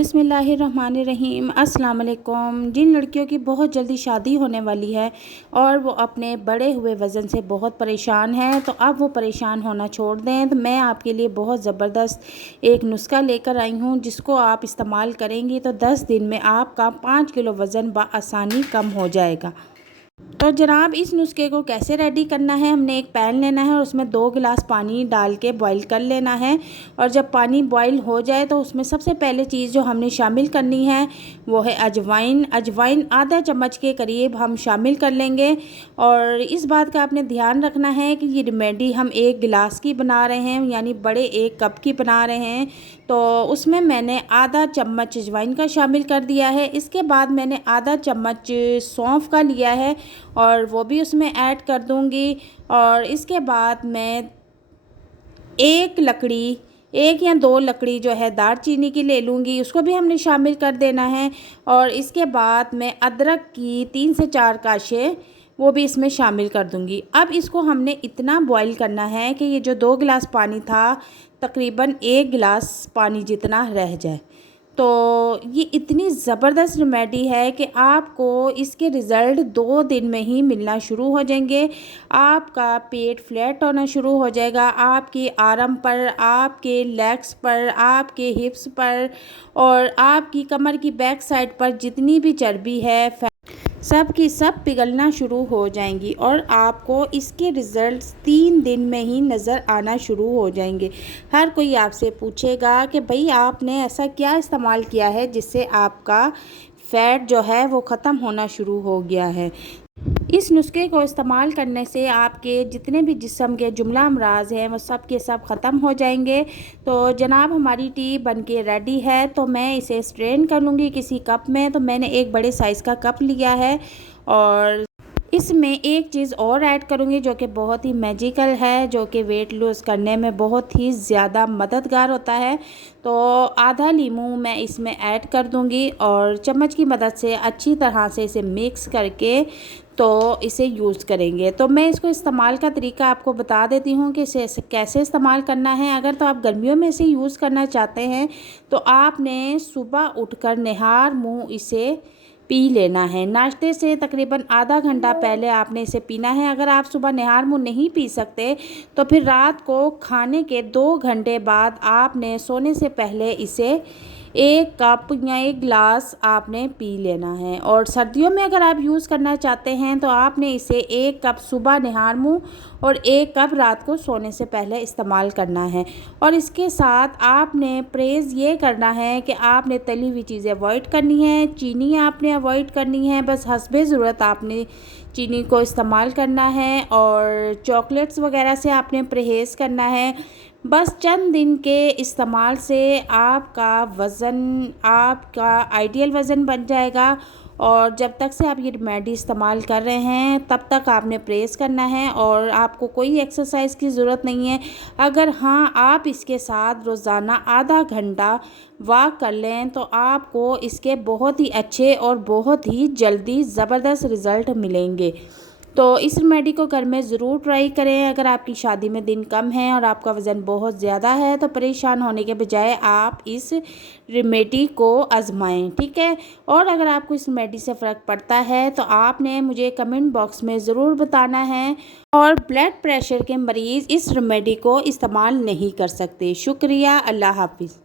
बिस्मिल्लाहिर्रहमानिर्रहीम। अस्सलाम वालेकुम। जिन लड़कियों की बहुत जल्दी शादी होने वाली है और वो अपने बढ़े हुए वज़न से बहुत परेशान हैं, तो अब वो परेशान होना छोड़ दें, तो मैं आपके लिए बहुत ज़बरदस्त एक नुस्खा लेकर आई हूँ, जिसको आप इस्तेमाल करेंगी तो 10 दिन में आपका 5 किलो वज़न बआसानी कम हो जाएगा। तो जनाब, इस नुस्खे को कैसे रेडी करना है, हमने एक पैन लेना है और उसमें 2 गिलास पानी डाल के बॉईल कर लेना है। और जब पानी बॉईल हो जाए तो उसमें सबसे पहले चीज़ जो हमने शामिल करनी है वो है अजवाइन। अजवाइन आधा चम्मच के करीब हम शामिल कर लेंगे। और इस बात का आपने ध्यान रखना है कि ये रेमेडी हम 1 गिलास की बना रहे हैं, यानी बड़े 1 कप की बना रहे हैं। तो उसमें मैंने आधा चम्मच अजवाइन का शामिल कर दिया है। इसके बाद मैंने आधा चम्मच सौंफ का लिया है और वो भी उसमें ऐड कर दूंगी। और इसके बाद मैं एक या 2 लकड़ी जो है दालचीनी की ले लूँगी, उसको भी हमने शामिल कर देना है। और इसके बाद मैं अदरक की 3 से 4 काशे वो भी इसमें शामिल कर दूँगी। अब इसको हमने इतना बॉईल करना है कि ये जो 2 गिलास पानी था तकरीबन 1 गिलास पानी जितना रह जाए। तो ये इतनी ज़बरदस्त रेमेडी है कि आपको इसके रिज़ल्ट 2 दिन में ही मिलना शुरू हो जाएंगे। आपका पेट फ्लैट होना शुरू हो जाएगा, आपके आर्म पर, आपके लेग्स पर, आपके हिप्स पर और आपकी कमर की बैक साइड पर जितनी भी चर्बी है सब की सब पिघलना शुरू हो जाएंगी। और आपको इसके रिज़ल्ट्स 3 दिन में ही नज़र आना शुरू हो जाएंगे। हर कोई आपसे पूछेगा कि भाई आपने ऐसा क्या इस्तेमाल किया है जिससे आपका फ़ैट जो है वो ख़त्म होना शुरू हो गया है। इस नुस्खे को इस्तेमाल करने से आपके जितने भी जिस्म के जुमला अमराज हैं वो सब के सब ख़त्म हो जाएंगे। तो जनाब, हमारी टी बनके रेडी है। तो मैं इसे स्ट्रेन कर लूँगी किसी कप में। तो मैंने एक बड़े साइज़ का कप लिया है और इसमें एक चीज़ और ऐड करूँगी जो कि बहुत ही मैजिकल है, जो कि वेट लूज़ करने में बहुत ही ज़्यादा मददगार होता है। तो आधा लीमू मैं इसमें ऐड कर दूँगी और चम्मच की मदद से अच्छी तरह से इसे मिक्स करके तो इसे यूज़ करेंगे। तो मैं इसको इस्तेमाल का तरीका आपको बता देती हूँ कि इसे कैसे इस्तेमाल करना है। अगर तो आप गर्मियों में इसे यूज़ करना चाहते हैं तो आपने सुबह उठकर निहार मुँह इसे पी लेना है। नाश्ते से तकरीबन आधा घंटा पहले आपने इसे पीना है। अगर आप सुबह निहार मुँह नहीं पी सकते तो फिर रात को खाने के 2 घंटे बाद आपने सोने से पहले इसे 1 कप या 1 गिलास आपने पी लेना है। और सर्दियों में अगर आप यूज़ करना चाहते हैं तो आपने इसे 1 कप सुबह निहार मुँह और 1 कप रात को सोने से पहले इस्तेमाल करना है। और इसके साथ आपने परहेज़ ये करना है कि आपने तली हुई चीज़ें अवॉइड करनी है, चीनी आपने अवॉइड करनी है, बस हस्बे ज़रूरत आपने चीनी को इस्तेमाल करना है। और चॉकलेट्स वगैरह से आपने परहेज़ करना है। बस चंद दिन के इस्तेमाल से आपका वज़न आपका आइडियल वज़न बन जाएगा। और जब तक से आप ये रेमेडी इस्तेमाल कर रहे हैं तब तक आपने परहेज़ करना है और आपको कोई एक्सरसाइज की ज़रूरत नहीं है। अगर हाँ, आप इसके साथ रोज़ाना आधा घंटा वॉक कर लें तो आपको इसके बहुत ही अच्छे और बहुत ही जल्दी ज़बरदस्त रिज़ल्ट मिलेंगे। तो इस रेमेडी को घर में ज़रूर ट्राई करें। अगर आपकी शादी में दिन कम है और आपका वज़न बहुत ज़्यादा है तो परेशान होने के बजाय आप इस रेमेडी को आजमाएं, ठीक है। और अगर आपको इस रेमेडी से फ़र्क पड़ता है तो आपने मुझे कमेंट बॉक्स में ज़रूर बताना है। और ब्लड प्रेशर के मरीज़ इस रेमेडी को इस्तेमाल नहीं कर सकते। शुक्रिया, अल्लाह हाफिज़।